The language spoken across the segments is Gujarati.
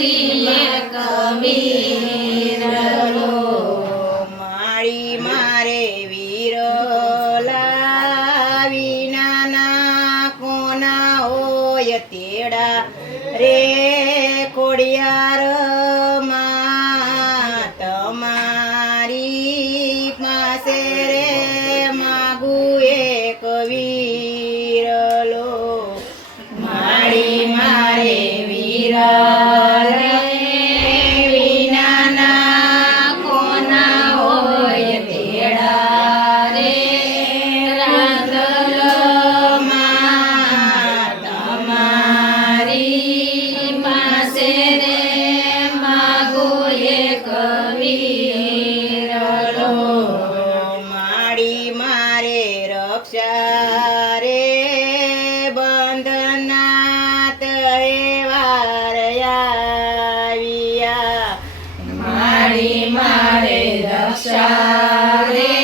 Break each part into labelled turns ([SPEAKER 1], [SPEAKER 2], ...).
[SPEAKER 1] એક વીરલો
[SPEAKER 2] માળી મારે વીર લાવી નાના કોના હોય તેડા રે ખોડિયાર માં તમારી પાસે રે માગું એક વીરલો. માળી મારે વીરલ માડી મારે રક્ષા રે બંધનાથ વાર આવ્યા
[SPEAKER 1] મારી મારે રક્ષા રે.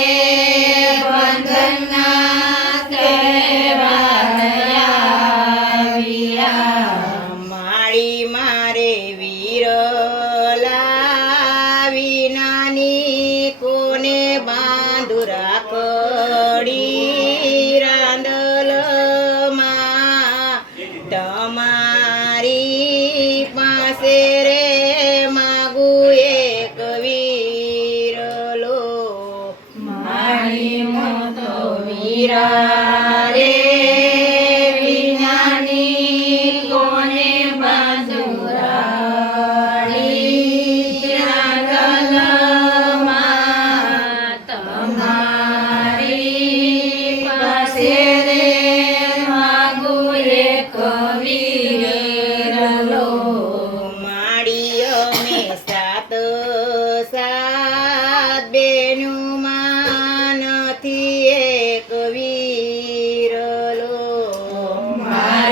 [SPEAKER 1] વીરા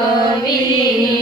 [SPEAKER 1] તમારી